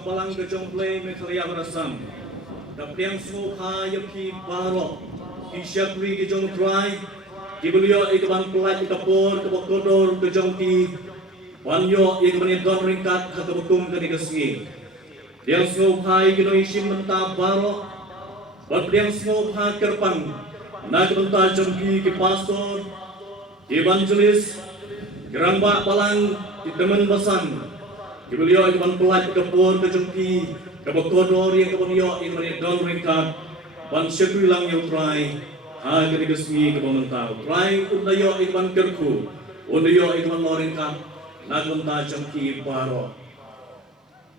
kapalang kejong play mekhalia berasam. Dapiang semua yapi barok. Isyakri kejong try. Dibeliau ikaban pelat ikapor kebokodor kejong ti. Wanyo ikaban don ringkat hakabukum kanigasgi. Diang semua kino isim mentah barok. Berdiang semua kerpan. Nak mentah jompi ke pastor. Evangelis. Gerambak palang di teman basan. Dibeliau ikan pelat kepor kejengki kebekodor yang kebenio yang menedon ringkat ban syakri lang yang try agar digesmi kebementau try undayo ikan kerku undayo ikan loringkat nagunta jengki baro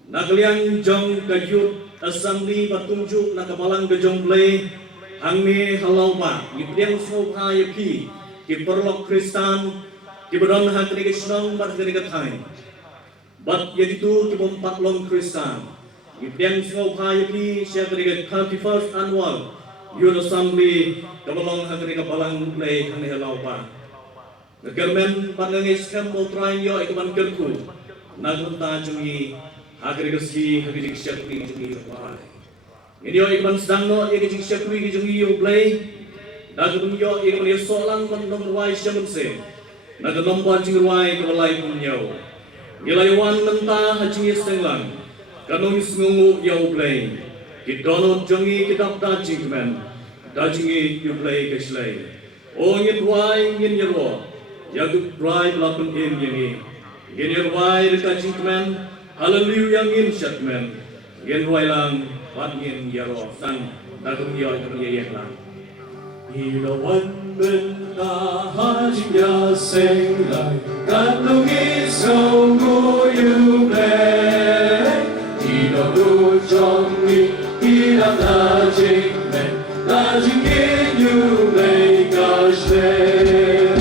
nakaliang jong kajut assembly patunjuk nakabalang kejong play hangme halauba ibriang smopha yapi kiperlok kristan kiberon hakri kisnong margari kathai But yaitu kebompat long Kristen. Ipian semua bahaya siapa dengan 31st annual Youth Assembly kebalong hagri kebalang play kami halau pa. Nagermen panangis kambo try yo ikaban kerku. Nagunta jungi hagri keski hagri syakri jungi kebalang. Ini yo ikaban sedang no ikaban syakri jungi yo play. Nagun yo ikaban solang mandong ruai syamunse. Nagun nomor jungi ruai kebalai punyo. Gilaywan mentah haji senglang, kanong sungu yau play. Kidono jongi kitap dajing men, dajingi you play keslay. O ngin wai ngin yerwo, yagut prai belakang yangi. Ngin yerwai dekajing men, hallelujah ngin syat men. Ngin wai lang, pat ngin yerwo sang, dagung yo yung yeyek lang. Gilaywan mentah haji senglang, kanong sungu Jongi, kita dajing men, dajing you make us stay.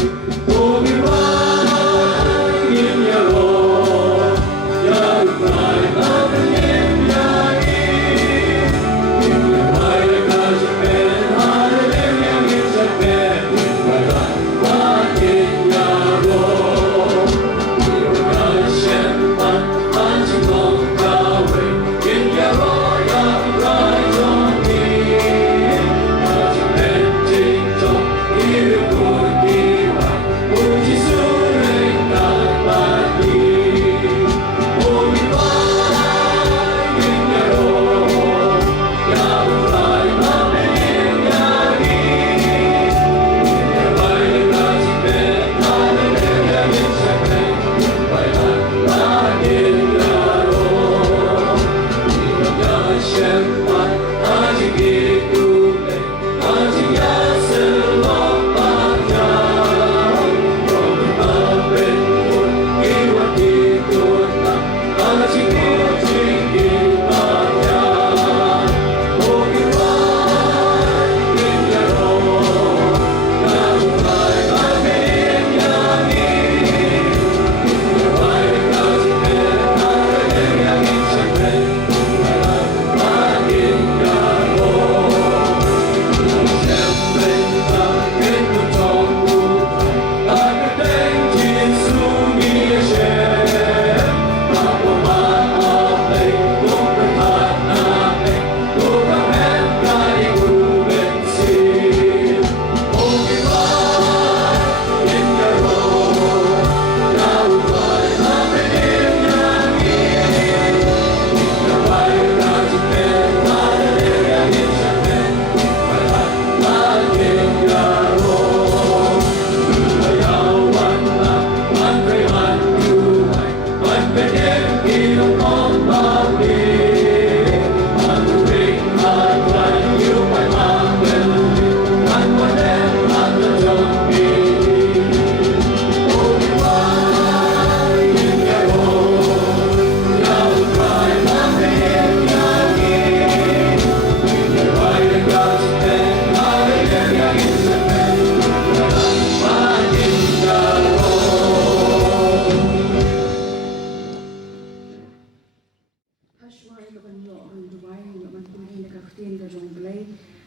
Oh, we run in your Lord, ya cry out in Yagi. In your white dajing men, hallelujah, it's a man. In your Lord, you got shepherd, dajing long away. In your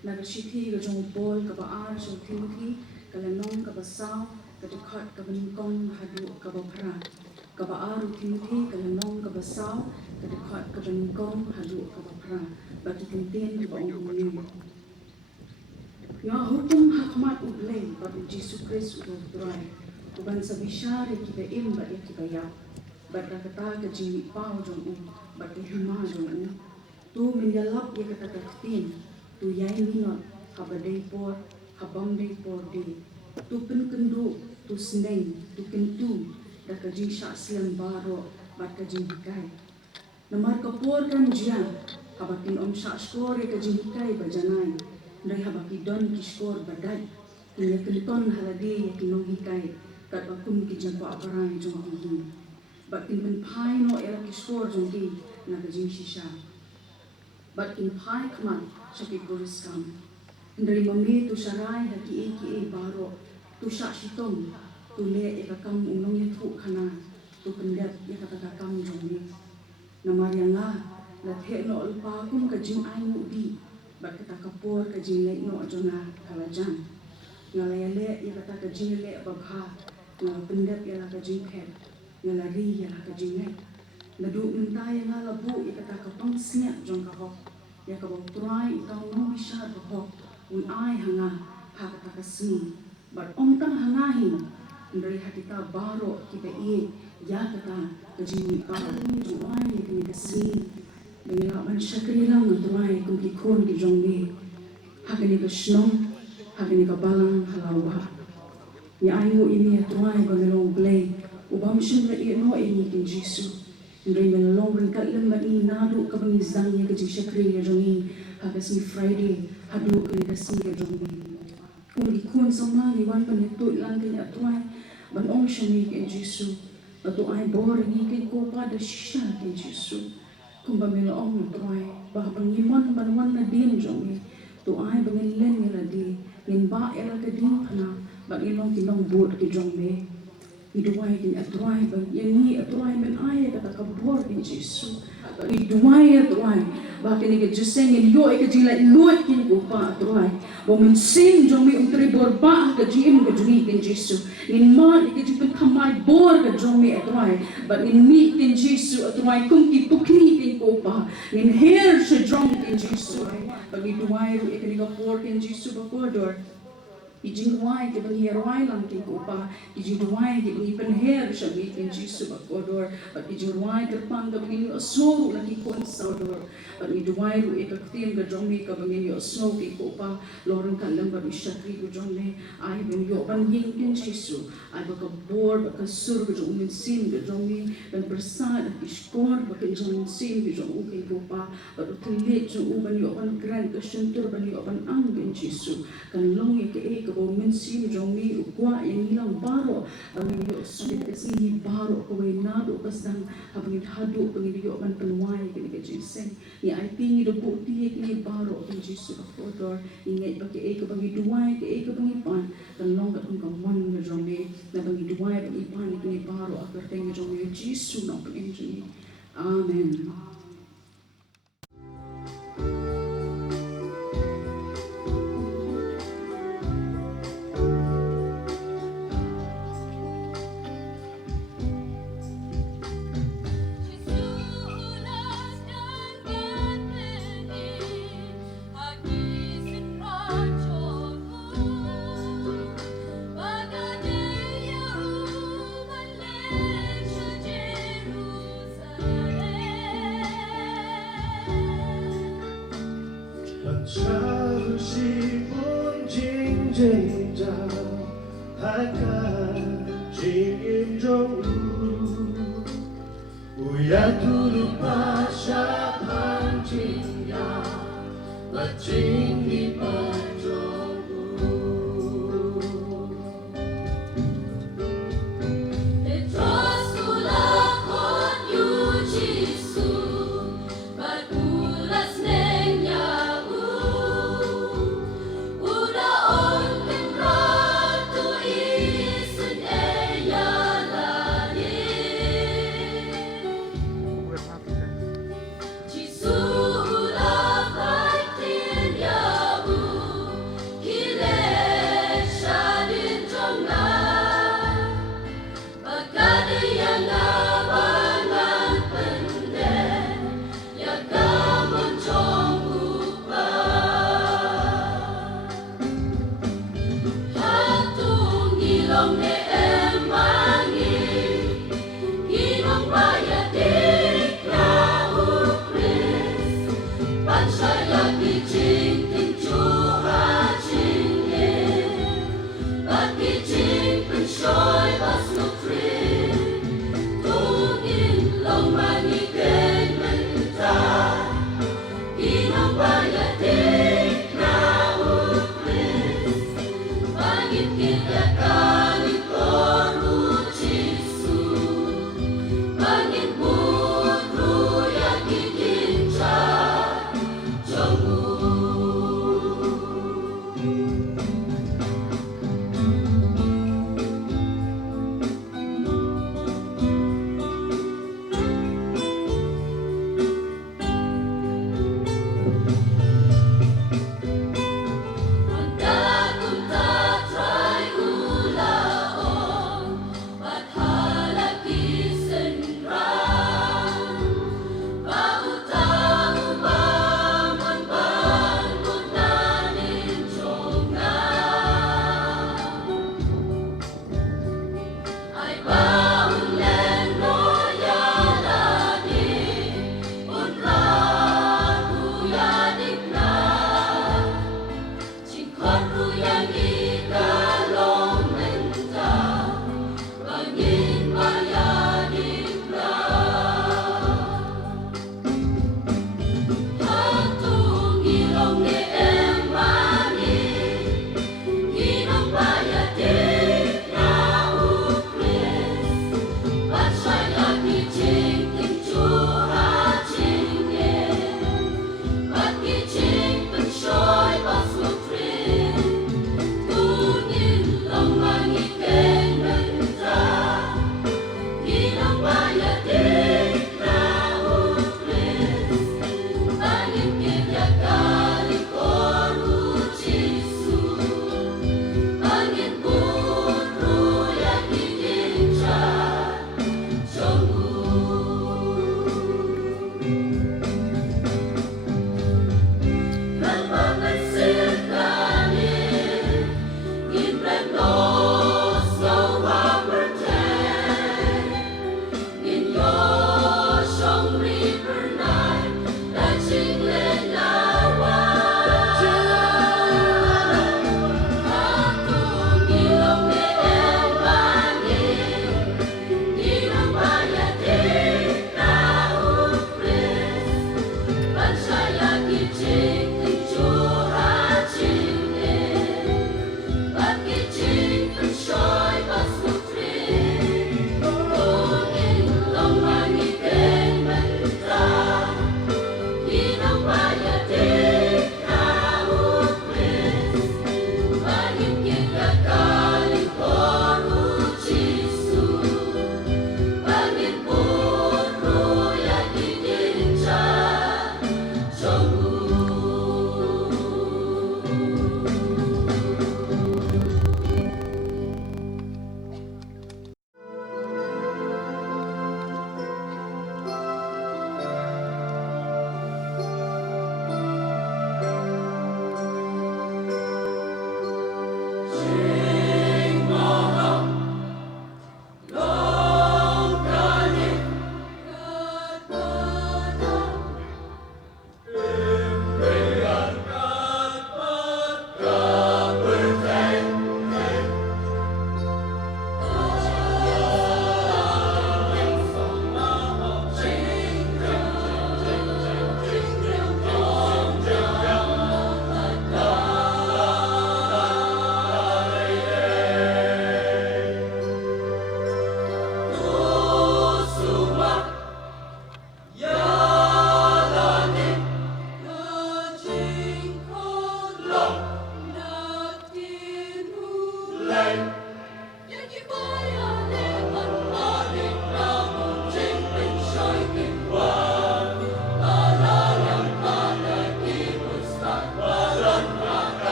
Nagasithi ka jong Paul ka baar so Timothy kalanong ka basaw ka dekat ka beningkong hadu ka bapra ka baar Timothy kalanong ka basaw kedekat ke beningkong haduk ke bapra bagi kentien ke baong kuning. Nga hukum hakmat ublay bagi Yesus Kristus udah uban sabisya kita imba kita ya bat kata ke jimi pau jong bat hima jong tu menyalap ya kata katin tu yai minot habadai por habam dai por di tu kendu tu seneng tu kentu da ka jing sha siam baro bat ka jing kai namar kapor kan jian habakin om sha skor ka jing kai bajanai dai habaki don ki skor badai ya kenton haladi ya kinong kai kat bakum ki jang pa aparai jong ki bat kin ben pai no era ki skor jong ki na ka jing shisha bat kin pai kman shaki puris kam ndai mami tu sarai haki e baro tu sha shitong tu le e ka kam unong ye thu khana tu pendat ye ka ta kam jong ni namar yang la the no pa kum ka jing ai mu di bat ka ta kapor ka jing le no jona kalajan ngalaya le ye ka ta ka jing le babha na pendat ya ka jing phet na lari ya ka jing ne na du mintai nga la bu ya ka ka pang sia jong ka ho ya ka bong try itaw no bisha ka ho un ai hanga ha ka ka si bat ong tang hangahin ndai hatita baro kita ie ya ka ta ka jing pa ju ai ya ka si dengan man syakri lang na tuai kung ki kon ki jong ni ha ka ni ka shnong ha ka ni ka balang halawa ya ayu ini tuai ba melong play ubam shin ra no ini kin jisu ndai melong rin kat lem ni nadu ka bang izang ya ka ji shakri ya jongi ha ka si friday hadu ka ni ka si ka jongi kung ikun sama ni wan pa ni tu lang kin tuai ban ong shani kin jisu atu ai bor ni kin ko pa da sha kin jisu kung ba melong tuai ba bang imon ban wan na din jongi tu ai bang len ni la di nin ba era ka din kana bang ilong kinong bot ki jong me iduai din atuai bang yani atuai men ai ka ta kabor din Jesu iduai atuai ba kini ke juseng in yo ka jila luat kin ko pa atuai bo men sing jong me umtri bor ba ka jim ka jui kin Jesu nin ma ka jipin kamai bor ka jong me atuai but in mi kin Jesu atuai kum ki pukri kin ko pa nin hair sa jong kin Jesu bang iduai ru ikani ka por kin Jesu ba kodor ijing wai ke bang hierwai lang kin ko pa ijing wai ke bang penher sa mi kin Jesu ba kodor but ijing wai terpang ka bang so lagi kon saudor but iduai ru ikaktin ka jong mi ka bang yo so ki ko pa lorong kan lam ba shakri ko jong ne ai bang yo ban yin kin Jesu ai ba ka bor ba ka sur ka jong min sin ka jong mi dan persad iskor ba ka jong sin ka jong kin ko pa ba utile jong ban yo ban gran ka shentur ban yo ban ang kin Jesu kan long ke ko min sin jong mi ukwa yang hilang baro bang yo sulit ka si baro ko we nado kasang habang hadu bang yo ban penwai ke ke jiseng ni ai tingi do bukti ke baro ke Jesu ka fotor ingai ba ke ko bang duai ke ko bang pan kan long ka tung ka wan na jong mi na bang duai bang pan ke baro akar teng jong mi Jesu no ke jong amen.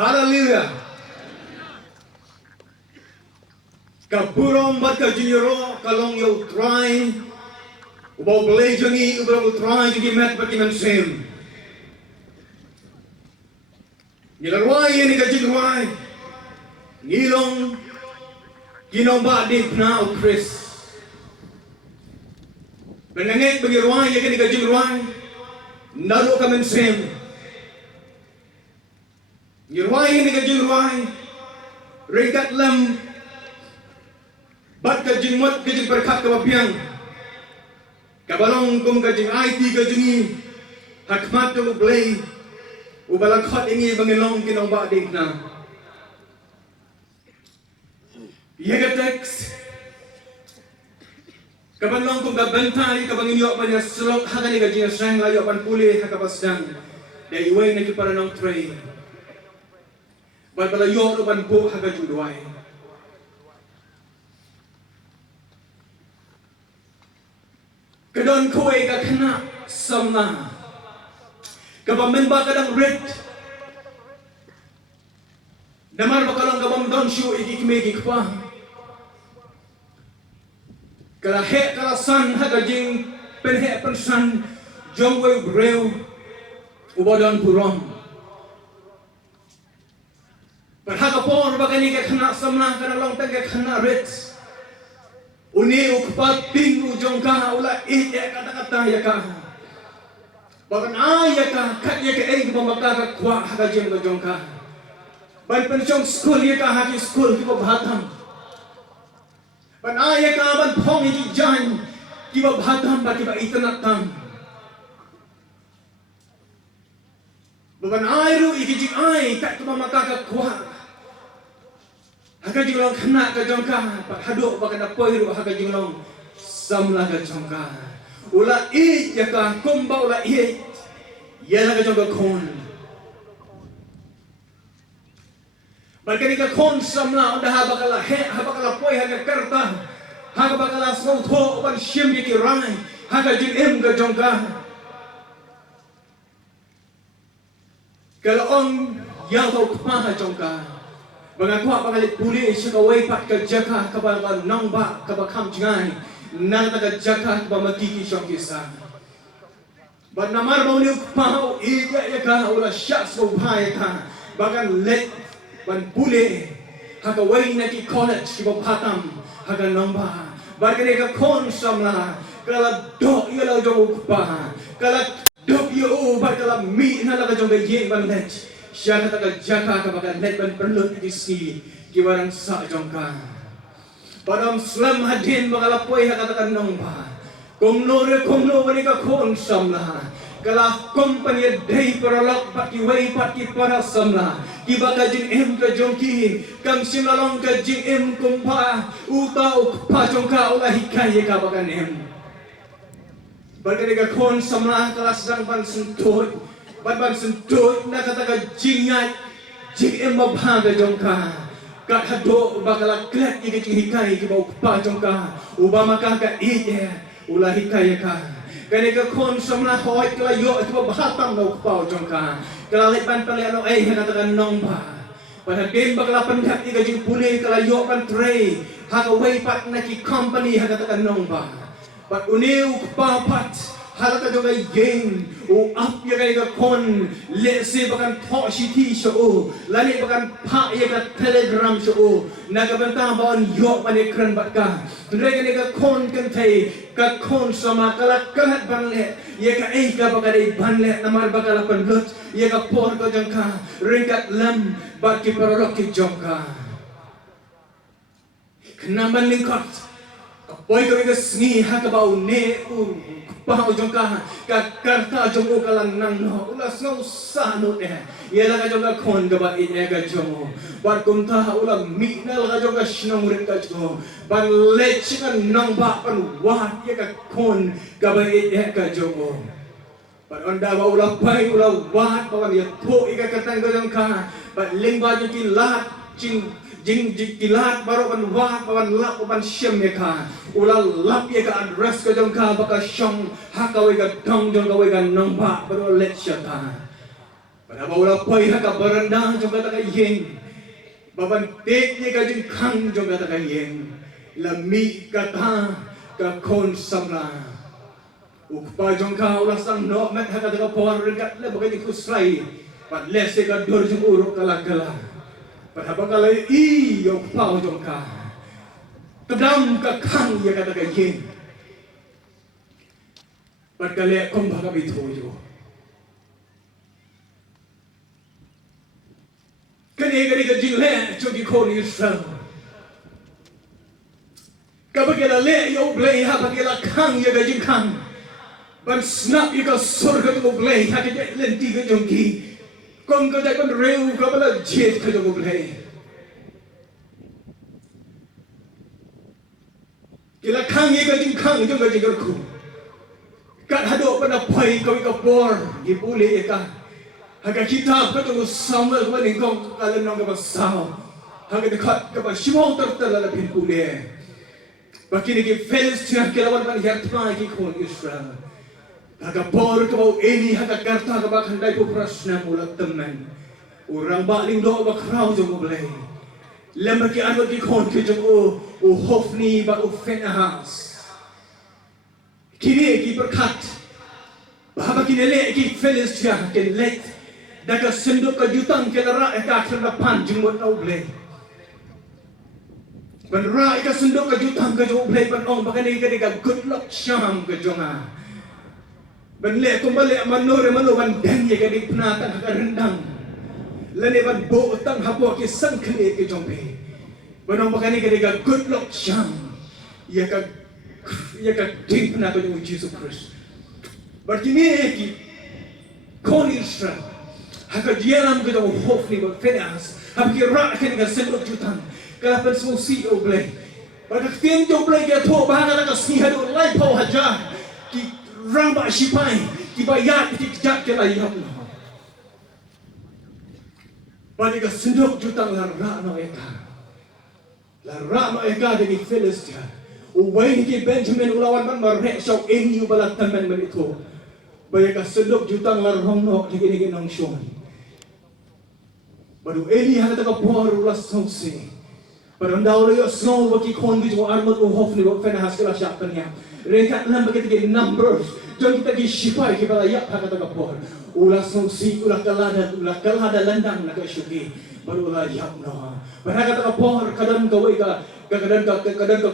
Hallelujah. Kapurom bat ka junioro kalong yo try. Ubaw belay jangi ubaw try jadi mat bat kiman sem. Nilarway ni ka jingway. Ngilong ginomba di na o Chris. Benangit bagi ruay ya ka jingway. Nalo ka man sem. Ngirway ni ka jingway. Regat lam bat ka jingmat ka jing perkat ka mapiang. Kabalong kum ka jing IT ka jingi. Hakmat ka ublay. Ubalakot ingi bangilong kinomba di na. Yegatex. Kabalong kum ka bantay ka banginyo pa niya slok haka ni ka jing sang layo pan puli haka pasdang. Dahil iway na para ng tray. Ba't pala yun o banpo haka judway. Kadon ko ay kakana samna. Kapamin ba ka ng red? Damar ba ka lang kapam don siyo ikikimigik pa? Kalahe kalasan haka jing penhe pensan jongwe brew ubodon purom. Perhagapon baka ni kakana samna kanalong tangga kana red. Uni ukpat ting ujong ka ula kata-kata ya ka. Bakan ya ka kat ya ka ay pamaka ka kwa haka jeng ujong ka. Ban pensyong school ya ka haki school ki bahatam. Ban ya ka ban pong iki jan ki bahatam ba ki ba itanatam. Bakan ru iki jing ay kat pamaka ka kwa. Haka jinglong kena ka jongka, haduk baka na poiru haka jinglong samla ka jongka. Ula ya ka kumba ula ya la ka jongka kon. Balkani ka kon samla onda habakala habakala poi haka karta. Haka bakala smotho upan shim ki rai, haka jing ka jongka. Kalau on yang tau kemana jongka. Mengakuak pangalit puli syakawai pat ke jaka kabal nangba kabakam jangai nang taka jaka bamakiki syokisa. Ban namar mau ni pau iya ya ka ula syaks ko bhai ka bagan let ban puli hakawai na ki college ki bapatam haga nangba bagan ka kon samla kala do iya la jong pa kala do yo ba kala mi na la jong ye ban let. Siya kata jaka kabaga net ban perlu disi kibarang sa jongka. Padam slam hadin magalapoy hakatakan nong ba. Kung no bani ka kon samla. Kala company day paralok pati way pati para samla. Kiba ka jing ka jongki kang simlalong ka jing kumpa uta ukpa jongka ulah hikay kabaga Bagaikan kon samlah kelas sedang ban sentut, ban sentut nak katakan jingat, jing bahaga jongka. Kat hadok bakal klet ika jing hikai ki bau pa jongka. Uba maka kat ije ulah hikai ka. Bagaikan kon samlah hoi kala yo itu bahatang bau pa jongka. Kala lepan paliano katakan nong ba. Pada game bakal pendak ika jing pulih kala yo pan tray. Haka way pat naki company katakan nong ba. But uniu papat halaka juga yang up ya kaya kon lesi bahkan talk city show lani bahkan pak ya ka telegram show naga bentang bawan yok pada keren batka mereka ni ka kon kentai ka kon sama kala kalat banle ya ka ka bahkan ai banle namar bakal penlut ya ka por ka jangka ringkat lam baki parorok ki jongka kenaman lingkot Boy kau itu sengi hak bau ne bau jongka karta jongko kalang nang no ulah snow sanu deh ialah kajongka kon kabat ini kajongo bar kumta ulah miknal kajongka shnong rin kajongo bar lechingan nang ba pan wat ia ka kon kabat ini kajongo bar onda ba ulah pai ulah wat bawan ia po ika katang kajongka bar lingba joki lat jing kilat baru pan wah pan lap pan syam ya ka ulah lap ya ka address ka jong ka baka syong hakawe ka dong jong kawe ka nomba baru let syata pada ulah pai haka berendang jong ka yeng baban tek ya ka jing kang jong ka yeng lami kata ka kon samla ukpa jong ka ulah sang no mat haka ka por kat le baka kusrai pat lese ka dor jong uruk kala pada bakal yung pau jongka tedam ka kang ya kata ka yin bakal kong baga bitoyo kani ka jingle jogi ko ni Israel kabagala le yo blay ha bagala kang ya ka jing kang ban snap ya ka surga to blay ha ka lenti ka jongki Kong kaya kon reu kabala jet ka jong blay. Kila kang ye ka jing kang jong ka jing ku. Kat hado pada pai ka ka por gi pule ye ka. Haga kitab ka jong Samuel ka ning kong kalan nong ka sao. Haga dekat ka ba shimong tertala la pin pule. Bakini ki Filistia kelawan ban yartma ki kon Israel. Haga por ka bau ini haga karta ka bakhan dai ko prasna mulat teman orang baling do ba krau jong blai lemba ki anu ki kon ki jong o hofni ba o fenahas kini ki berkat bahaba kini le ki Filistia ke let daga senduk ka jutang ke lara ka khna pan jong mo tau blai ban ra ka senduk ka jutang ka jong blai ban ong bakani ka good luck sham ka jonga Benle kembali manur ban dang ye kadi penatan hak rendang. Lene ban bo tang hapo ki sangkle ke jombe. Banong bakani kadi ga good luck sham. Ya ka ding penatan ni Jesus Christ. Berarti ni ki kon Israel. Hak dialam ke jom hof ni ba fenas. Hak ki ra kadi ga sendok jutan. Kalapan semua CEO blay. Pada tiang jom blay ke to bahana ka sihadu lai pau hajar. Ki Ramba sipai dibayar dikejak ke layap no. Pada ka sendok jutang lara no eka dari Filistia. Uway ki Benjamin ulawan man marek syok eni ubalat teman man itu. Baya ka sendok jutang larong no dikini nong syong. Baru Eli hana taka por ulas songsi. Baru ndau yo snow baki kon di jo armut uhof ni bak fena haskala syapanya. Rekat lam bagi tiga numbers. Jom kita pergi sipai ke balayak hak kata kapor. Ulah songsi, ulah kalada landang nak syuki. Baru ulah yak no. Baru kata kapor kadang kawai kadang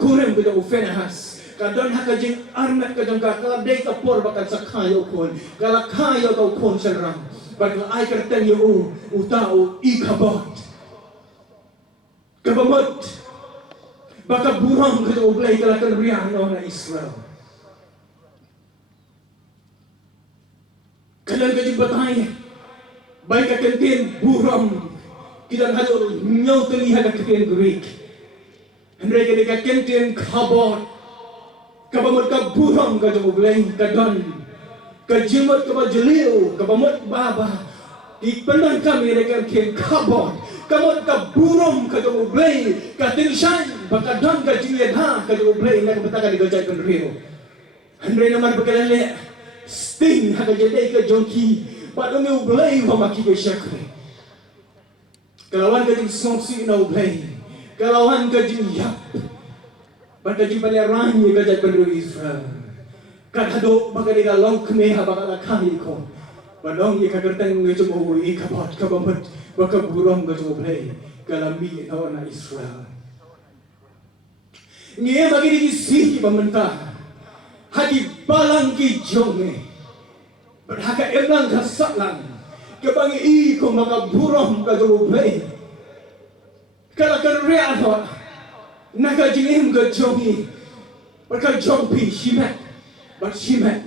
kurem kita ufenahas. Kadang hak jing armet kadang kalau dek kapor bakal sakayo kon. Kalau kayo kau kon serang. Baru ai kerten yo utau ikabot. Kabamot. Baka burang kita ublay kalakan riang na Israel. Kailan ka jing batay? Baik ka kantin burang. Kita hadol nyaw tali haka kantin Greek. Henry ka kantin kabot. kabamot ka buram ka jong ubleng kadon kajimot ka bajeliu kabamot baba ipenan kami rekan kem kabot kamot ka buram ka jong ubleng ka tingshan bakadon ka jilian ha ka jong ubleng na betaka di gajai penrio andre naman bakalale sting ha ka jadai ka jongki padong ubleng wa maki ka syakre kalawan ka jing songsi na ubleng kalawan ka jing yap pada jumpa ni orang yang kerja penduduk Israel. Kadado bagay ka long kme ha bagala kami ko. Padong ye kagerteng ngejum o i kapat kabamot baka buram ka jublay kalami na Israel. Ngiye bagi di si pamenta. Hadi balang ki jonge. Berhaka elang ka saklang. Kabangi i ko maka buram ka jublay. Kala kerja naga jingim ga jongi berka jongpi shimet but shimet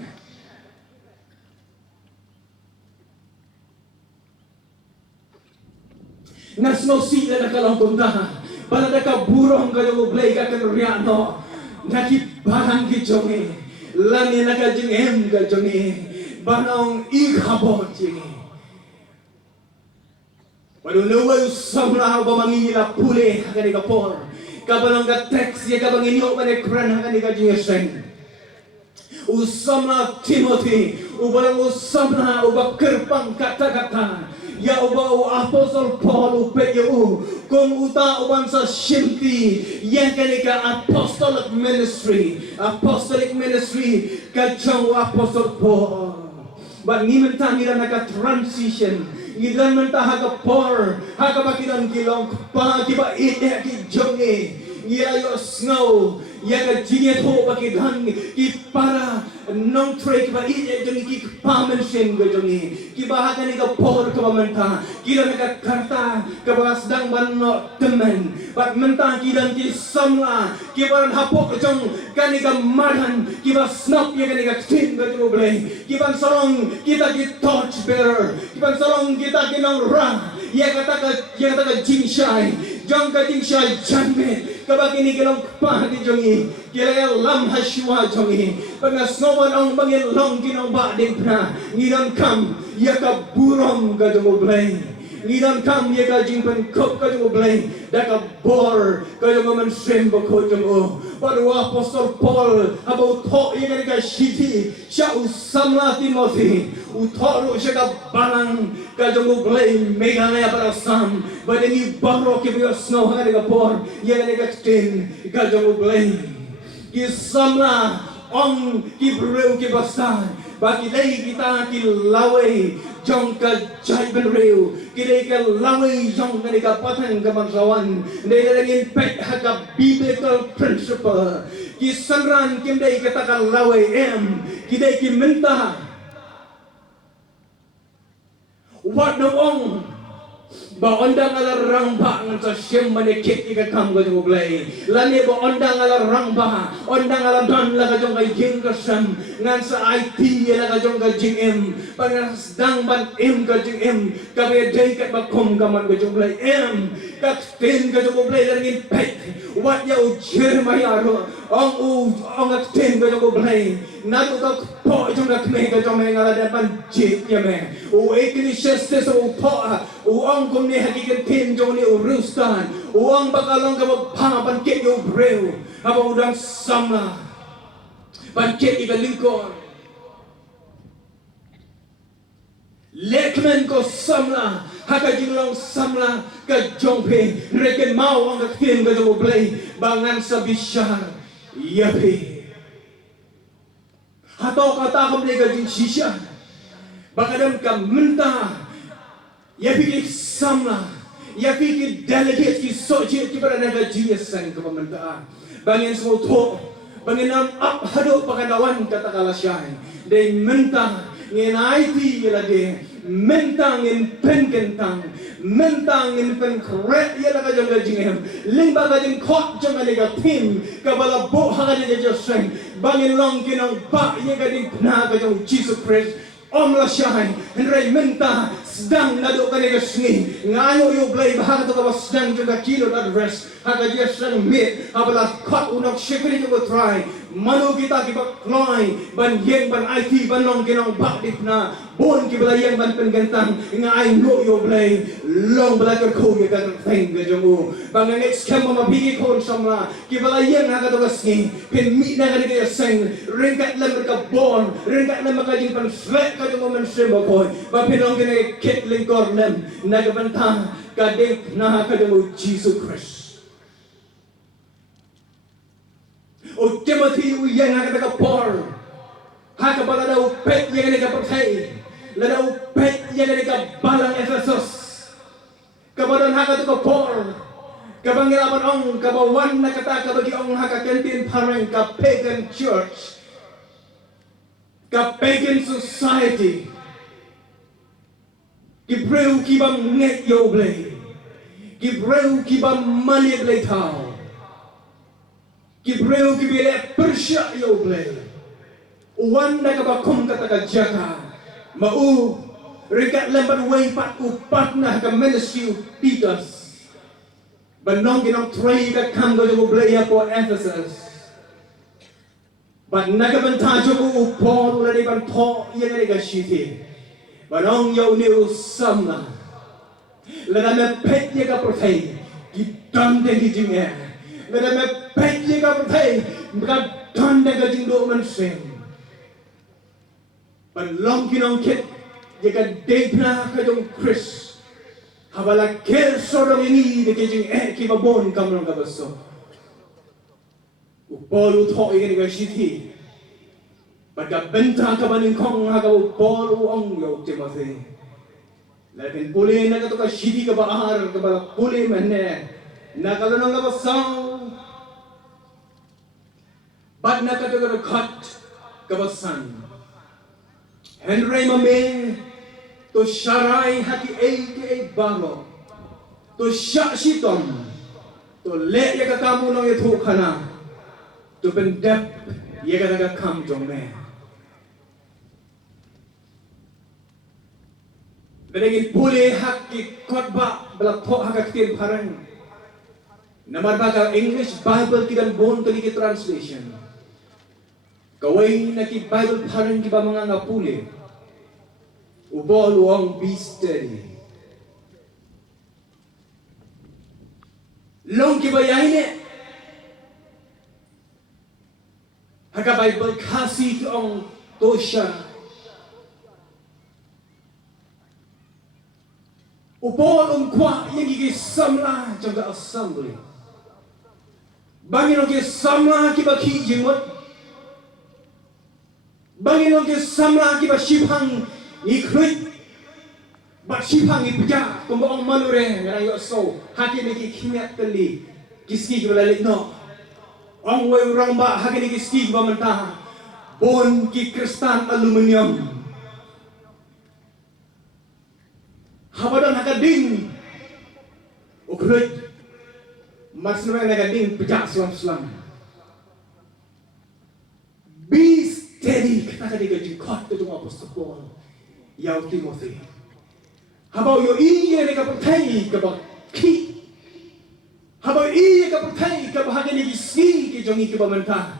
nasno si la kalau konta bala ka burong ga jo blay ka riano naki barang gi jongi lani naga jingim ga jongi banong i khabot jingi Waduh lewa samla ba mangila pule ka ka por kabalong ka text ya kabang inyo mane kran ha kanika jingeseng usama Timothy ubalang usama ubakirpang kata-kata ya uba apostol Paul upeyo kung uta uban sa shimti yang kanika apostolic ministry kachang apostol Paul but nimentang nila naka transition Gidan man ta haga por, haga bakidan kilong pa kiba ite ki jonge, gilayo snow, yaga jinget ho bakidan ki para non tre kiba ite jonge ki pamensen go jonge, kiba haga ni ka por kiba menta, kila naga karta kiba sedang banno temen, bat menta kidan ki samla, kiba hapok jong kanika marhan, kiba snap yaga ni ka tin go jonge, kiba salong kita ki torch bearer, kiba salong kita kinang ra ya kata ka jingshai jong ka jingshai janme kabaki ni kilong pa di jongi kila lam hashwa jongi pangas noman ang bangin long kinong ba ding pra ngidan kam ya ka burom ka jongo blay ngidan kam ya ka jingpen kop ka jongo blay da ka bor ka jongo man sembo ko jongo paru apostol Paul abo to ya ka shiti sha usamla Timothy utoro siya ka balang ka jongo blay megalaya para sam bade ni baro ke biyo snow ha ka por ya ka tin ka jongo blay kisamla ong kibreu ki bastan bagi dai kita ki lawe jong ka jai ben reu ki ka lawe jong ka patang ka bangsawan dai lagin pet ha ka biblical principle ki sanran kim dai kata ka lawe ki dai ki minta what no ong ba ondang ala rangba ngan sa siem mane kek ika kam ga jong blay lani ba ondang ala rangba ondang ala don la ga jong ga jing ka sam ngan sa IT la ga jong ga jing em pangas dang ban em ga jing em ka be dei ka ba kom ga man ga jong blay em ka ten ga jong blay lani pet what ya u Jeremiah ro ong ga ten ga jong blay na ko ka po jong ga kme ga jong ngala da ban jik ya me u Ecclesiastes u po u ong kom ni hakikat tin jong ni urustan uang bakalong ka magpangapan kek yung breu habang udang samla pankek ikalingkor lekmen ko samla haka jinglong samla ka jongpe reken mau ang kaktin ka jong blay bangan sa bisyar yapi hato kata kam ka jing sisya bakadam ka mentah ya fikir samla, ya fikir delegate ki soje ki pada naga jingesan ke pemerintahan. Bangin semua to, bangin am up hado pakadawan kata kala syai. Dei mentang ngin IT yela de, mentang ngin pen kentang, mentang ngin pen kret yela ka jong jingem. Ling baga jing khot jong alega tim, ka bala bo ha ka jing joseng. Bangin long kinong ba ye ka ding na ka jong Jesus Christ. Om la syai, henry menta sedang nado kanega sngi ngayo yo blay bahag to ka sedang juga kilo address haga dia sedang mit abala khot unok shikri to try manu kita kiba kloi ban yen ban IT ban long kinong bak dipna bon kibala yang ban penggentang ngai no yo blay long bala ka ko ya ka thing ga jomu bang next kam ma bigi kon samla kibala yang ha ka to ski pen mi na ga ga sing ringkat lem ka bon ringkat lem ka jing pan flat ka jomu men sembo ko ba pen long kene ket ling kor lem na ga ban ta ka ding na ka jomu Jesus Christ. O Timothy yang haka taka Paul haka bala daw pet yang ka percay la daw pet yang ka balang Ephesus kabadan haka taka Paul kabangilaman ong kabawan na kata kabagi ong haka kantin parang ka pagan church ka pagan society kibreu kibam nget yo blay kibreu kibam mali blay tao Kibreu kibile persya yo blay. Uwan na kabakom kataka jaka. Mau ringkat lembat way pat upat na ka ministry Titus. Banong ginong tray ka kam go jo blay po Ephesus. But nagabanta jo ko upon wala di ban to yang ni ka shiti. Banong yo niu samna. Lada me pet ya ka protay. Gidan de gijinge. Lada me pet ye ka perthai maka tanda ka jingdo man sen pan long kinong kit ye ka degna ka jong Chris habala ker sodong ini de jing ki babon kamrong ka baso upolu tho ye ka shiti pada benta ka banin kong ha ka upolu ong yo Timothy lakin puli na ka to ka shiti ka bahar ka bala puli manne na kalonong ka basang But nakatagara cut kabasan. Henry Mame to sharai haki aka baro to shashitom to let yaga kamu no yato kana to pendep yaga naga kam jome. Bedegin pule haki kotba belak po hakakin parang. Namar baka English Bible kidan bon tali translation. Kaway na ki Bible parang ki ba mga ngapuli ubol uang be steady long ki ba yahine haka Bible kasi ki ang tosya ubol kwa yung gigisamla jang ka assembly bangin ang gisamla ki ba ki jimot Bangin ke samla ki ba shipang ikrit ba shipang ipja kumba ong manure ngara yo so haki ni ki khimiat tali kiski ki balalik no ong way urang ba haki ni kiski ba manta bon ki kristan aluminium habadan hakading ukrit masna nagading pejak slam bis Teddy kata dia jengkot tu tunggu apostol Paul yau Timothy. Habau yo iya ni kapal thai kapal ki. Habau iya kapal thai kapal hanya ni ski ki jongi ki bamanta.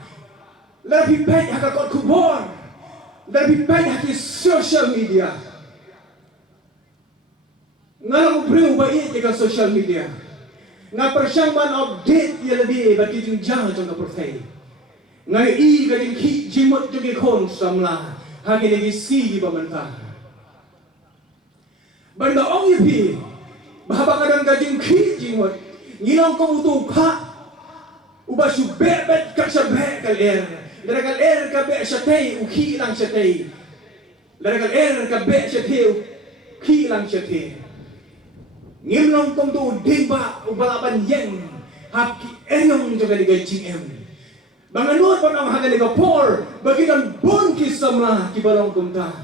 Lebih baik hakak kot kubur. Lebih baik hakak social media. Ngalang beriu baik jika social media. Ngap persyamban update ya lebih bagi jengjang jong kapal thai. Ngai i ka jing ki jimot jong ki kon samla hagi ni si di bamanta banda ong yipi bahaba kadang ka jing ki jimot ngilong ko utu pa uba su bet ka sa be kal er ka be sa tei u ki lang sa tei darakal er ka be sa tei u ki lang sa tei ngilong ko tu dimba ubalaban yen haki enong jong ka di jing em Banganut pa ng hagan ni Paul, bagitan bon kisamla kibalong kumta.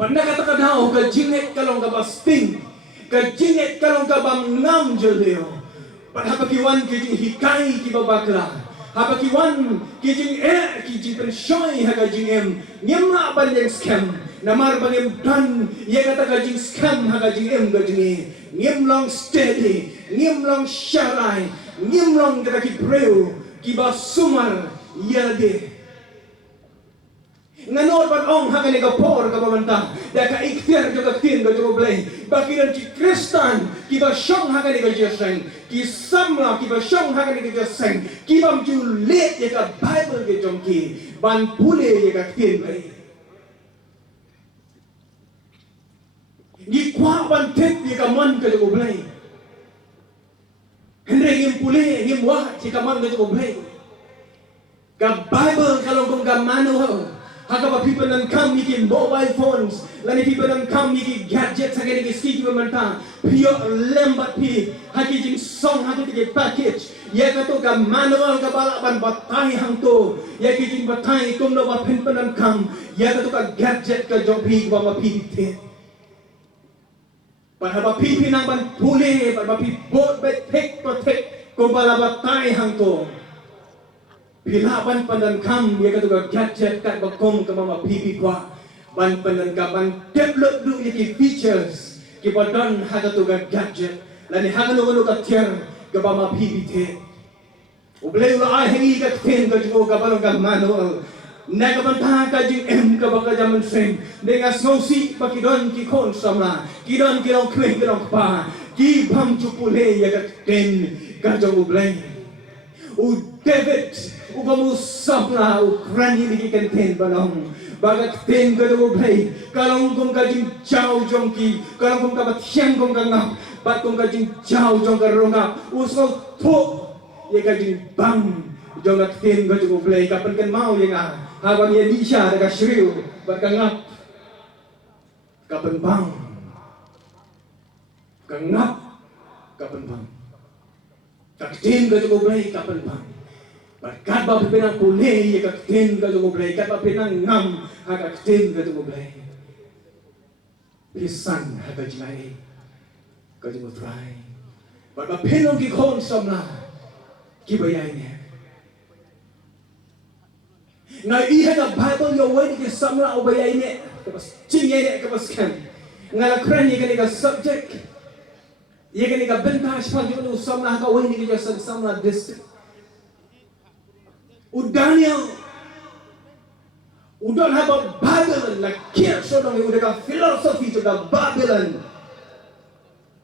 Pandakataka daw ka jingit kalong ka basting, ka jingit kalong ka bangam joleo. Paghapakiwan kijing hikay kibabakla, hapakiwan kijing kijing pensyoy haga jingem, nyamla ban yang scam, namar ban yang dan yagata ka jing scam haga jingem ga jingi, nyamlang steady, nyamlang sharai. Ngimlong kita ki breu kiba sumar yalade. Nganod pan ong hakan ni kapor ka pamanta da ka ikhtiar jo ka tin ka jo blay bakiran ki kristan ki ba syong hakan ni ka jeseng ki samla ki ba syong hakan ni ka jeseng ki bam ju let ye ka bible ke jong ki ban pule ye ka tin blay ni kwa ban tet ye ka man ka jo blay hendre ngim pule ngim wa ki ka man ka jo blay ka bible kalau kung ka mano Haka people nan kam niki mobile phones, lani people nan kam niki gadgets haka niki ski manta, pure lembat pi, haki jing song haki tiki package, ya kato ka manual ka balaban batay hang to, ya ki jing batay kum no ba pin nan kam, ya kato ka gadget ka jobi ba mapipite. Para ba pipi nang ban puli, para ba pi boat bet pick protect kum bala batay hang to. Pilaban pandan kam ya katuga gadget kat bakom ka mama pipi kwa ban pandan ka ban develop du yaki features ki badan ha katuga gadget lani ha kanu ka tiar ka mama pipi te ublay ula ai hingi ka ten ka jugo ka balong ka manual na ka ban ta ka jing em ka baka jaman sen de nga snowsi bakidon ki kon samla kidon kirong kwe kirong pa ki bam chupule ya ka ten ka jugo ublay u David ugamu sapna ukrani ni kenten banong bagat ten ka do play kalong kong ka jing chao jong ki kalong kong ka bathyang kong ka ngap bat kong ka jing chao jong ka ronga uso to ye ka jing bang jong ka ten ka do play kapan kan mau ye nga habang ye di siya ka shriu bat ka ngap kapan bang ka ngap kapan bang ka ten ka do play kapan bang Kat ba pinang puli ka tin ka jo blay kat ba pinang ngam ha ka tin ka jo blay pisan ha ka jmai ka jo try ba pinong ki kon somna ki bayay ne na iha ka bible yo way ki samla o bayay ne ka bas chingay ne ka bas kan ngala kran ye ka subject ye ka benta pa jo somna ka way ni ka samla district Daniel, don't have a Babylon like here, so long you have philosophy to the Babylon.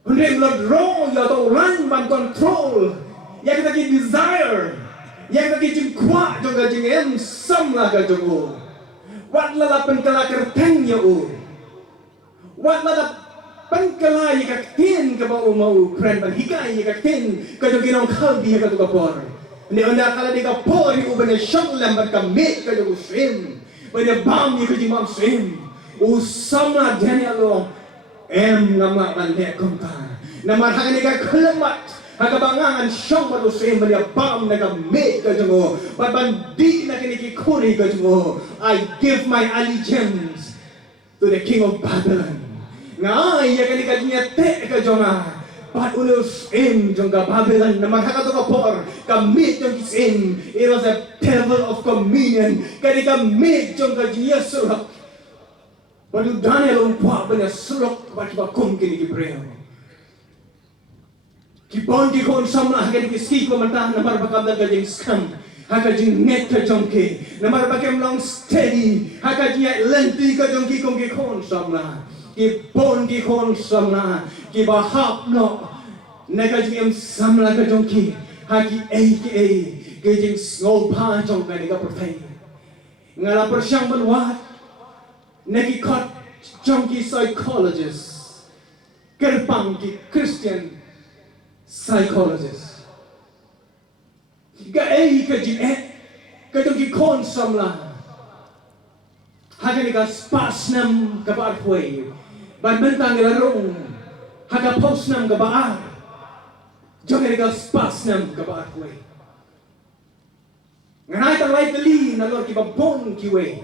And they will draw you to run and control. You have to desire. You have to get kuat juga jengem samla ka jogo. Wat lalapan kala kerteng ya u. Wat lalapan kala ka tin ka mau friend ban hikai ka tin ka joginong kalbi ka to kapor. Ni anda kala di kapor yu bene syang lambat ka met ka jogo swim. Bene bam yu ka jimam swim. Usama Daniel lo ngama balik kumpa. Nama hakan ni ka kelemat. Hakabangangan syang baru swim bene bam na ka met ka jogo. Babandi na kini ki kuri ka jogo. I give my allegiance to the king of Babylon. Ngai ya kani ka nyate ka jonga. But ulus jong ka Babylon na magkakato ka por kamit jong kisim. It was a table of communion. Kani kamit jong ka jiya sulok. Padu Daniel umpa ba niya sulok ba kibakum kini Gibreo. Kipon ki kon samla kani kiski ko mantah na marbakam na gajing scam. Haka jing net ka jong ki. Na marbakam long steady. Haka jiya lenti ka jong ki kong ki kon samla. Kipon ki kon samla. Kibahap no nagajim samla ka jongki haki aka gajing ngol pa jong ka ni ka profay ngala persyang banwat nagikot jongki psychologist kerpang ki Christian psychologist ga ka jing ka jongki kon samla haka ni ka spasnam ka barway ban bentang larong Haka post nam gabaar. Jangan ikaw spas nam gabaar kuwe. Nganay tang light dali na lor kibabon kiwe.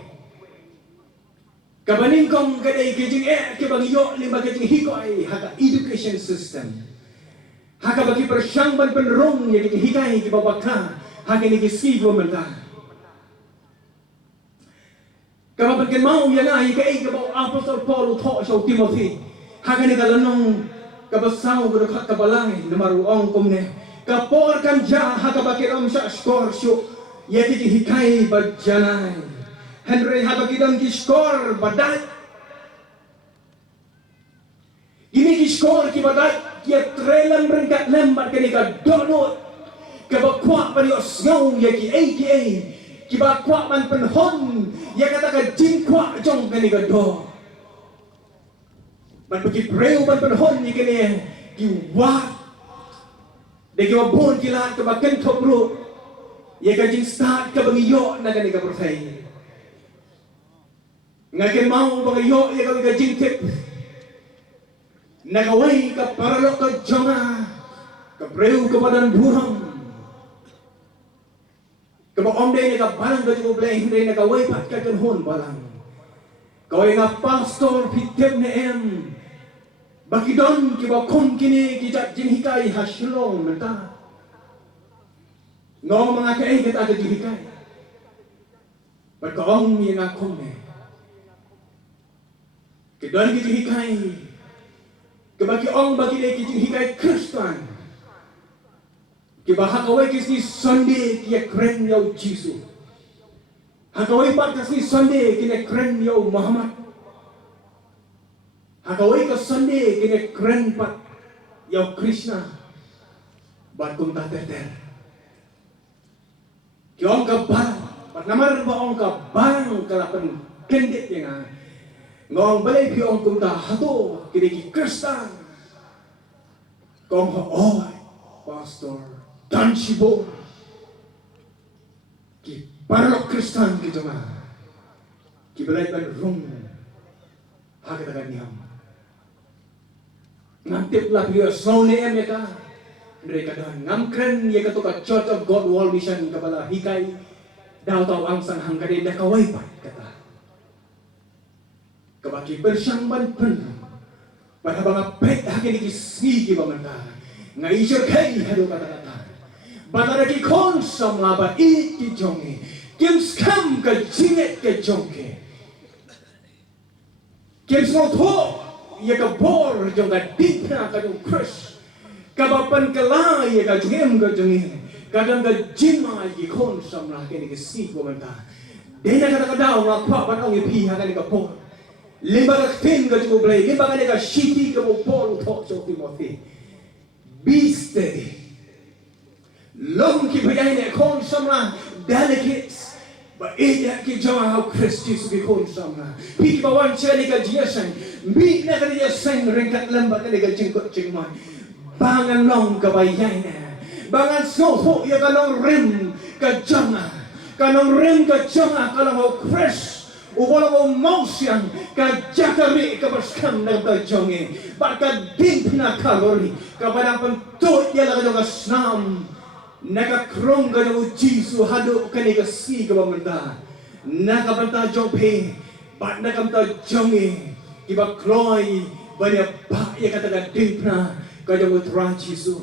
Kabaning kong gaday kajing kibang iyo lima kajing hikoy haka education system. Haka bagi persyang ban penrong ya kajing hikay kibabaka haka ni kisibo menta. Kababan mau ya na hikay kabaw Apostol Paul utok siya Timothy. Haka ni kalanong kabasaw ko kat kabalay na maruong kumne kapor kan ja hakabakit om sa skor syo yeti ki hikai bajanai Henry habakidon ki skor badat ini ki skor ki badat ki trelan rengkat lembat kani ka donot ka bakwa pa yo sngau ye ki aka ki bakwa man penhon ya kata ka jingkwa jong kani ka do man pergi breu man penhon ni kani ki wat de ki wabon ki lat ka baken thobro ya ka jing start ka bangiyo na kani ka profay ngaken mau bangiyo ya ka jing tip nagaway ka paralo ka jonga ka breu ka badan burang ka baom day ka balang ka juble hindi nagaway pat ka kanhon balang kaway nga pastor pitem na bakidon ki ba kong kini ki jat jinhikay hasilong nata no mga kaingat aga jinhikay pagkaong yung nga kong kidon ki jinhikay kabaki ong bagi ki jinhikay Kristan kiba hakaway kisni Sunday ki kren yaw Jisu hakaway pat kisni Sunday ki kren yaw Muhammad hakaway ka Sunday kini keren pat yaw Krishna bat kung tater-ter kiyong ka barang pat namar ba ong ka barang kalapan kendit nga ngong balay kiyong kung ta hato kini ki Krista kong ho pastor dan sibo ki paralok Kristan ki jonga ki balay ban rung hakatagan niyam ngantip lah dia snow ni mereka mereka dan ngamkren ya katuka Church of God World Mission kabala hikai daw taw ang sanghang kade da kaway pat kata kabaki bersyang ban pen pada mga pet hagin kisni ki bamanta nga isyor kay hado kata batara ki kon sa mga ba ki jonge kim skam ka jinget ka jonge kim small to ya ka bor jong ka dipna ka jong crush kabapan kala ya ka jengem ka jengem kadang ka jima yi kon samra kini ka si ko manta dena ka daw nga kwa ban ong ipi ha ka bor limba ka tin ka jong blay limba ka shiti ka mo bor to so Timothy be steady long ki bayay ne kon samra delegates but iya ki jawa how Christus bi kon samra pi bawan chani ka jiasan mi na kaniya sang ringkat lembat kaniya jingkot jingman bangan long kabayay na bangan soho ya kalong rim ka janga kalong rim ka janga kalong o Chris ubolong o mausyang ka jakari ka baskam na ka jonge baka din pinakalori kapadang pantut ya lang ka snam nakakrong ka ng Jisu hado kaniya si ka pamanta nakapanta jong pe bat nakamta jonge iba kloy banyak ba ya katakan dipna kaya mo Tuhan Yesus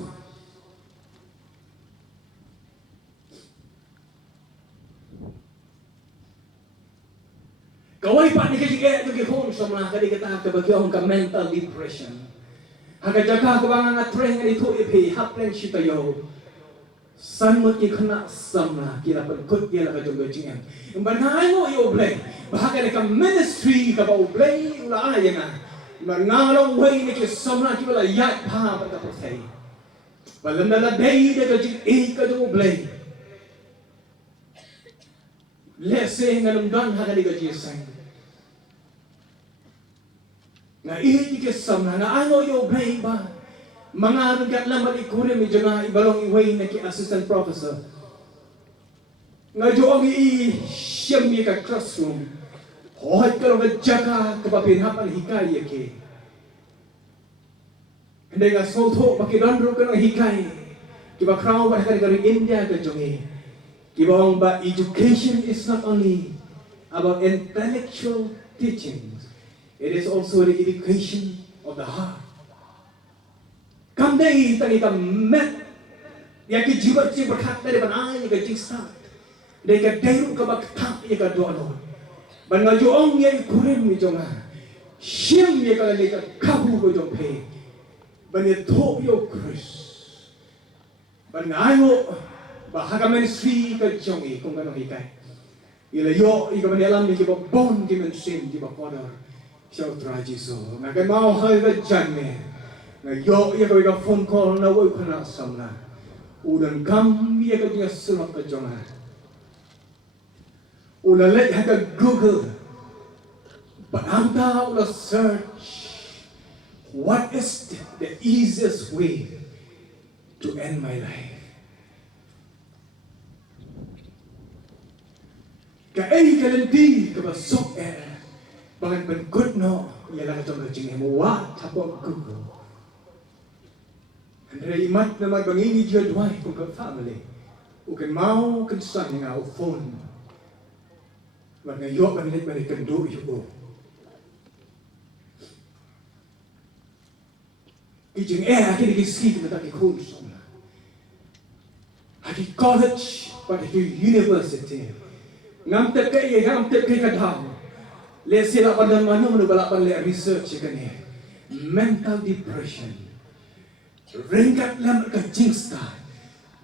kaway pa ni kaya ito kikong sa mga kadikata kabagyo ka mental depression hakajaga ka ba nga train nga ito ipi haplen siya tayo san mo ki kana samna kila pagkut kila ka jong gajingan yung banay mo i-oblay bahaka na ka ministry ka ba oblay ula ayan na mangalong way ni ki samna ki wala yat pa pagkapatay balam na laday na ka jing ka jong oblay lese nga nungdan haka ni ka jisang nga ihit ki samna nga ano i-oblay ba mga rugat lang malikuri medyo nga ibalong iway na ki assistant professor nga joong i-siyam niya ka classroom hohat ka lang ka jaka kapapinhapan hikay yake hindi nga soto makidandro ka ng hikay kiba krao ba ka rin India ka jongi kiba ang ba education is not only about intellectual teachings it is also the education of the heart kamday tangita met ya ki jibat ji berkat dari banai ka jingsa dai ka dairu ka bakta ya ka dono ban nga joong ya ikuren mi jonga shim ya ka le ka kabu ko jong pe ban ya to yo Chris ban ngai mo bahaga ministry ka jongi kung kano hikai ila yo ika manelam ni kiba bon ki men sim kiba kodor siya traji so ngakan mau hai ka janme nga yo ya ka phone call na wo kana samna udan kam ya ka dia selok ka jonga ula let ha ka google but anta ula search what is the easiest way to end my life. Kaay kalenti kabasok bangan pengkut no ialah kata macam ni wa tapok gugu. Andre imat na magbangingi dia duai kung ka family. Ukan mau kensan nga o phone. Wag ngayo panilit balik kando yuko. Kijing akin ikiski kita kikun sama. Haki college, but haki university. Ngam tep kay kadam. Le sila pada mana balak le research kan ni. Mental depression. Ringkat lambat ke jingsta.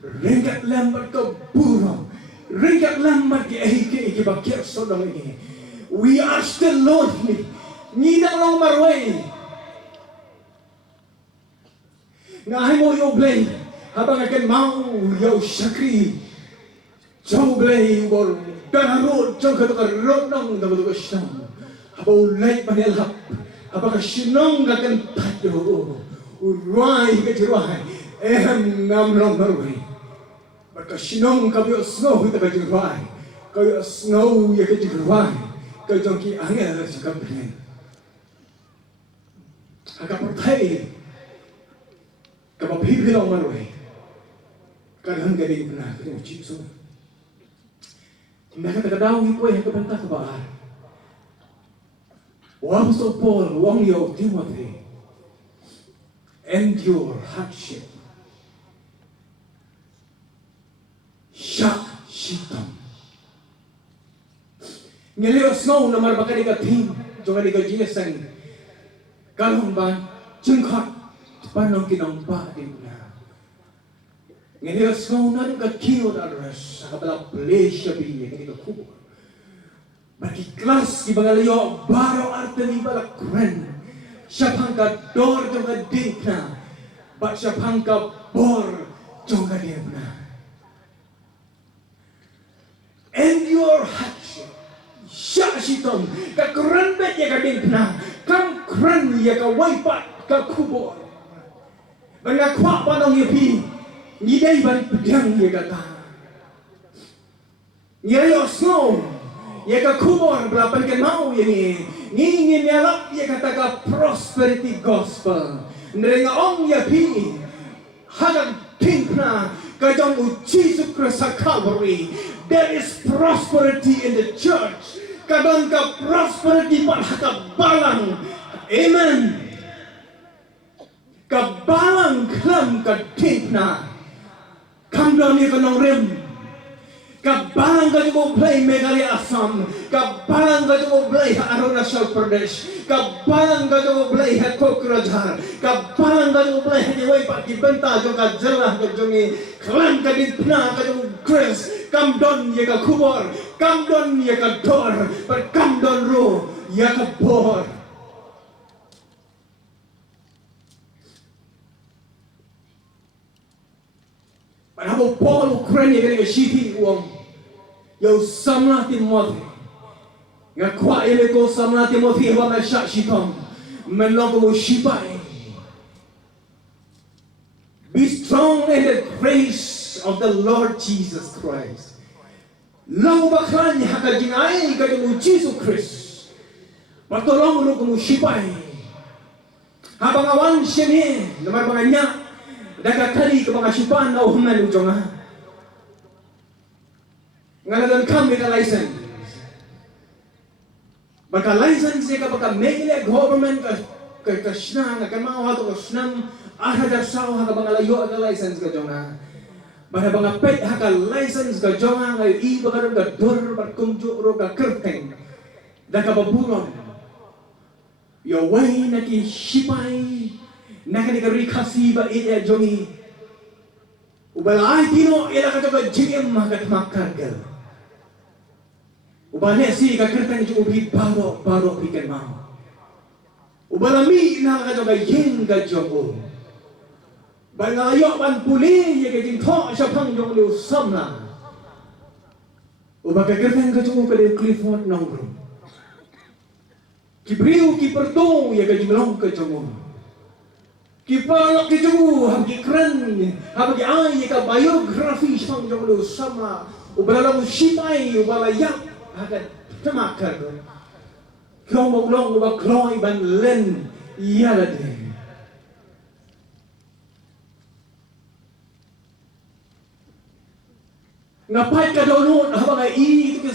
Ringkat lambat ke burung. Ringkat lambat ke iki bakir sodong ini. We are still lonely. Ngina long marway. Ngahai mo yo blame. Habang akan mau yo syakri. Jauh blame bor. Dan road jauh kata road nong dah betul kesam. Habang naik panelap. Habang kesinong akan tado. Urai ke jeruai. Ngam long marway. Baka sinong kabiyo snow kita ke jeruai. Kabiyo snow ya ke jeruai. Kau jangki angin lah cakap begini. Agak pertai. Kau pilih long marway. Kadang kadang pernah kena cip so. Mereka tak tahu ibu yang kebentar kebaar. Wang so Paul, wang yo Timothy. Endure hardship. Syak shitam. Ngelihat snow nomor bakal dikating, jangan dikajinya sang. Kalau ban jengkat, panong kinampak di mana. Ngelihat snow naru kakiyo daras, sakapala Malaysia biye ketika kubur. Bagi kelas di bangalayo baru arteni balak keren. Siapangka dor jonga dikna, bak siapangka bor jonga dikna. Endure hardship. Syak sitom, ka keren bet ya ka dikna, kam keren ya ka waipat ka kubur. Bangga kuat panong yepi. Ngidai ban pedang ya kata. Nyayo snow ya ka kubur belapan kan mau ya ni. Ngingin nyalap ya kata ka prosperity gospel. Nerenga ong ya pi. Hagan pinkna ka jong Jesus Christ Calvary. There is prosperity in the church. Kadang ka prosperity par haka balang. Amen. Ka balang klam ka pinkna. Kamdon ni kanong rim. Kabarang ka mo play Meghalaya Assam. Kabarang ka mo play Arunachal Pradesh. Kabarang ka mo play Kokrajhar. Kabarang ka mo play Haniway Pakibenta jong ka jelah ka jongi klan ka ditna ka jong Chris. Kamdon ye ka kubor. Kamdon ye ka dor. But kamdon ro ye ka bor. Padahal Paul Ukraine yang kena shiti uang, yo samlah Timothy, ngakwa ele ko samlah Timothy wa masyak shitam, melong ko shipai. Be strong in the grace of the Lord Jesus Christ. Lagu baklan haka jingai ka jemu Jesus Christ. Patolong lu ko shipai. Habang awan sini, namar banyak. Daga kali ke mga sipan na uhuman ujong ha. Ngalagan kami ka license. Baka license ka baka megile government ka snang ka mga wato ka snang aha da sao ha ka mga layo ka license ka jong ha. Baka mga pet ha ka license ka jong ha ngay iba ka ka dor bat kumjo ro ka kerteng. Daga baburon. Yo way na ki sipay. Nakani ka rikasi ba ita jongi Ubala ay tino ila ka to GM makat makargal. Ubala si ka kertan ju ubi baro pikan mau. Ubala mi na ka to yen ka jogo. Bala yo ban puli ye ka jing tho sa phang jong lu samna. Ubaka kertan ka ju ka de Clifford nongro. Kibriu ki perdo ye ka jing long ka jogo. Kipalak ke jauh, hagi keren, hagi ay ka biografi sang jauh lu sama, ubala lu sipai, ubala yak, hagan temakar tu. Kau mau long ubah kloi ban len, iya lah deh. Ngapai ka download, habagai itu ke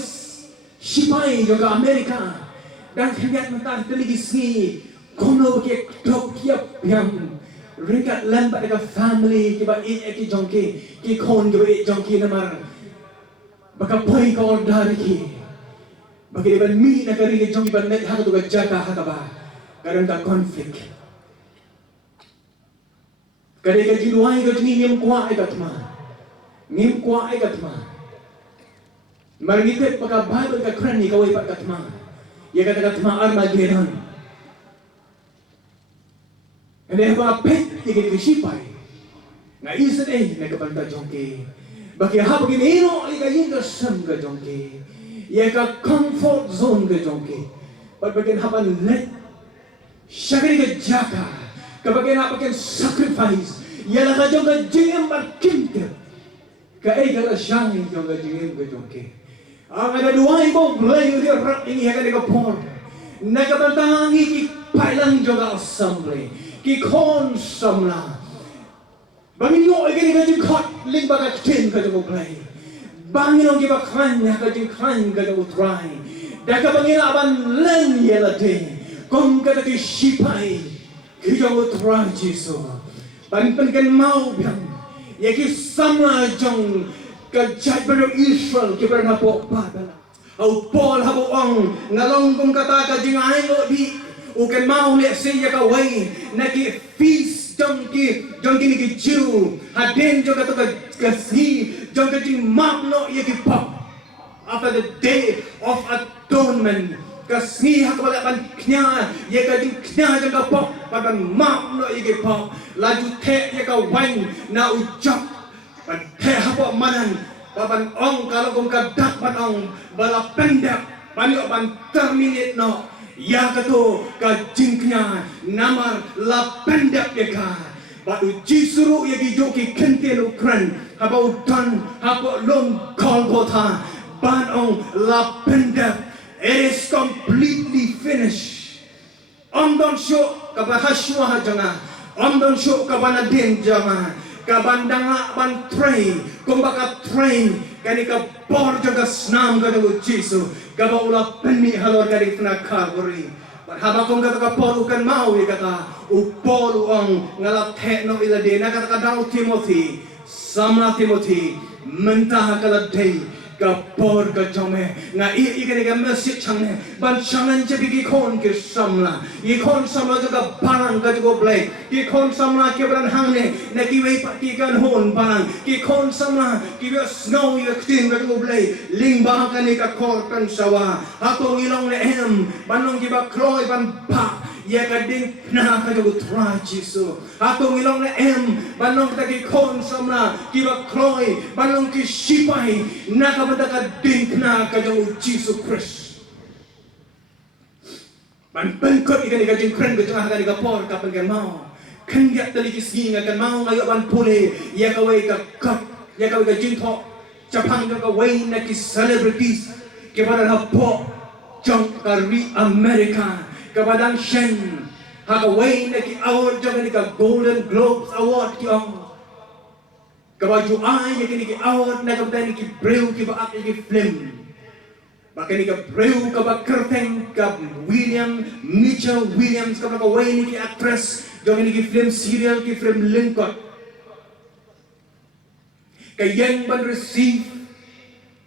sipai juga Amerika, dan kerjaan mentah teligi sini, kono ke dok kiap yang ringkat lambat dengan family kiba ki jongki ki kon kiba jongki namar baka poi ka order ki bagi ban mi na kari jongki ban net ha to jaga ha ba karang ka conflict kare ka jiluai ka ni ngim kwa ai ka tma margite baka bible ka krani ka wai pa ka tma ya ka tma Armageddon. Ini apa pet yang disipai? Nggak isa na kapanta jongke. Bagi hab begini ino ika yinga sam ka jongke. Ya ka comfort zone ka jongke. Bagian haban let syakri ka jaka. Kabagian haban sacrifice. Ya la ka jongka jingem barkinte. Ka ega la shangi jongka jingem ka jongke. Ang ada dua ibu belai dia rak ini akan dikapor. Nakabantangi ki pailang jongka assembly. Ki kon samla bangin yo igini ka jing khot ling ba ka tin ka jing play bangin on ki ba khan ya ka jing khan ka jing try da ka bangin aban len ye la de kom ka ki sipai ki jong try jisu ban pen kan mau biang ye ki samla jong ka jai ba Israel ki ba na po pa bala au pol ha bo ong ngalong kum kata ka jing ai ngo di ukan mau le se ya ka wai na ki feast jong ki ni ki Jew haden jong ka to ka si jong ka jing mam no ye ki pop after the day of atonement ka si ha ka bala ban knya ye ka jing knya jong ka pop ban mam no ye ki pop laju the ye ka wai na ujak ban the ha po manan ban ong kalau kum ka dak ban ong bala pendak ban yo ban terminate no ya kato ka jingknya namar la pendak ya ka badu jisuru ya ki joki kenten ukran haba utan haba long Golgotha ban on la pendak it is completely finished don show ka bahaswa hajanga don show ka banadin jama ka bandanga ban train kumbaka train kani ka bor jaga snam ga do jisu gaba ula penni halor kari tna kagori haba kong kata ka por ukan mau ya kata upol uang ngalap the no ila de na kata ka daw Timothy samla Timothy mentah kala dei ka por ka jome nga i kani ka masjid changne ban changan je bigi kon ke samla i kon samla jaga barang ka jago blai i kon samla ke bran hangne na ki wei pati kan hon barang ki kon samla ki we snow i tin ka jago blai ling ba ka ni ka kor kan sawa atong ilong le em banong ki ba kloi ban pa ya ka ding na ka jago try jisu atong ilong le em banong ta ki kon samla ki ba kloi banong ki sipai na ka ka ding na ka jago jisu Christ ban bengkot ikan ikan jing kren ke tengah kan ikan por kapan kan mau kan yak tali kising kan mau ngayo ban pule ya ka wei ka kap ya ka wei ka jing thok Japan ka wei na ki celebrities ke pada ha po jong ka ri America ka badang shen ha ka wei na ki award jong ni ka Golden Globes award ki ong ka baju ai ya ki award na ka badang ki breu ki ba ak ki film Bahkan ika breu ka ba kerteng ka William Mitchell Williams ka ba way ni ki actress jong ni ki film serial ki film Lincoln kayang ban receive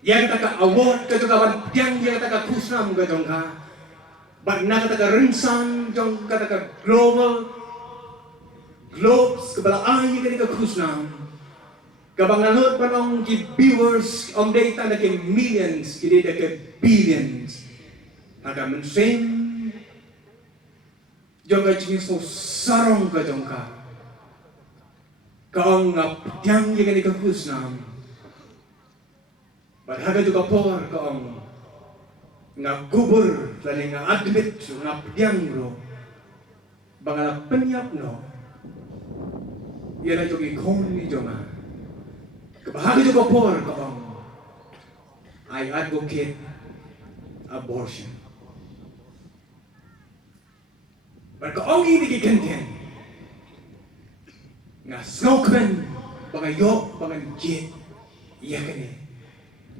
yang taka award ka jong ban yang taka kusnam ka jong ka ban na taka rinsan jong ka taka global globes ka bala ay ka kusnam Kabanganot pa nung viewers ang data na kay millions, hindi na kay billions. Hagaman sing, jong ka mismo sarong ka jong ka. Kaong nga piyang yung ikakus na. Badhaga juga por kaong nga gubur, lali nga admit, nga piyang bro. Bangala penyap no. Yan ay yung ikon ni jong ka. Kabahagi juga por kaong I advocate abortion. But kaong ini kikantin nga snowman bangayo bangan jet iya kani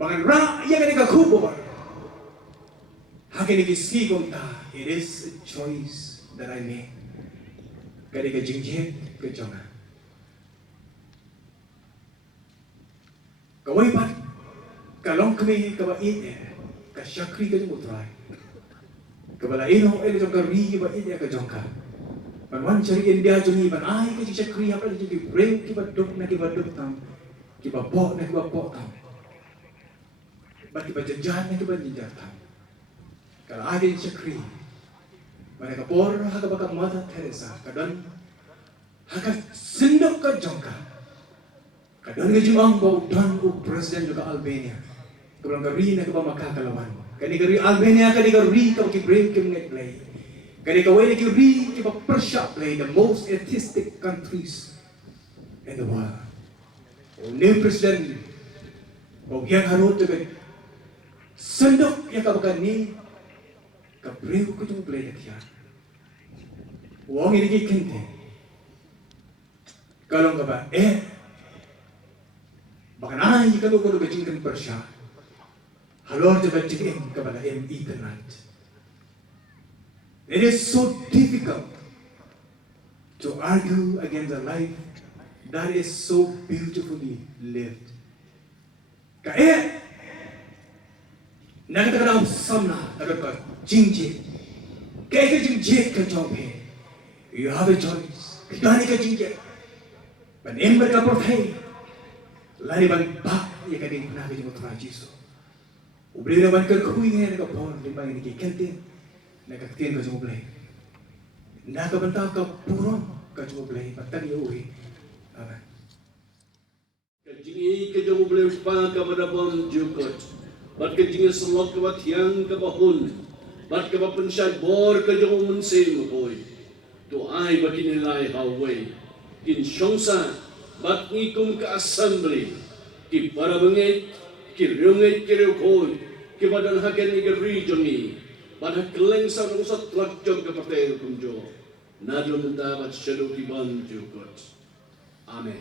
bangan ra iya kani kakubor hakini kiski kong ta it is a choice that I make kani ka jingjit ka jonga kawai pat kalong kami kabait ka syakri ka jumutray kabala ino jong ka ri ba ka jong ka Panwan cari India jungi pan ai ke syakri apa jadi break ki baduk na ki baduk tam ki babok na ki babok tam bat ki bajajan na ki bajajan tam kalau ada syakri mereka por haka baka Mother Teresa kadang haka sendok ka jong ka kadang ke jumang bau dan ku presiden juga Albania kebelang kari na ki ba makakalawan kani kari Albania kani kari ka ki break ki nget play Kaya kawai lagi ri kita Persia play the most atheistic countries in the world. New president, yang harus juga sendok yang kabakan ni kabreu ko tung play kaya. Uang ini kente. Kalau kaba bahkan ay kalau ko kajingkan Persia. Halor juga jingin kabala internet. It is so difficult to argue against a life that is so beautifully lived. Kaya, nakatagalaw samna, nakatagalaw jingjit. Kaya ka jingjit ka jompe. You have a choice. Kitani ka jingjit. Panimbar ka portay. Lari bang ba, ya ka din punakit yung trajiso. Ubri naman ka kuwi ngayon ka por, limang ini kikantin. Nagkaktiin ka sa mublay. Nakabanta ka purong ka sa mublay. Patang iuwi. Amen. Kajingi ka sa mublay pa ka madabang jukot. Ba't kajingi salok ka ba't yang ka bahon. Ba't ka ba pansay bor ka sa umunsin mo boy. To ay ba kinilay haway. Kinsyongsa ba't ngikum ka assembly. Ki parabangit, ki ryungit ki ryukoy. Ki badanhagan ni ka region ni. Pada keleng sa usat lakjong kapatay kumjo. Nadlo mendapat shadow kiban jukot. Amen.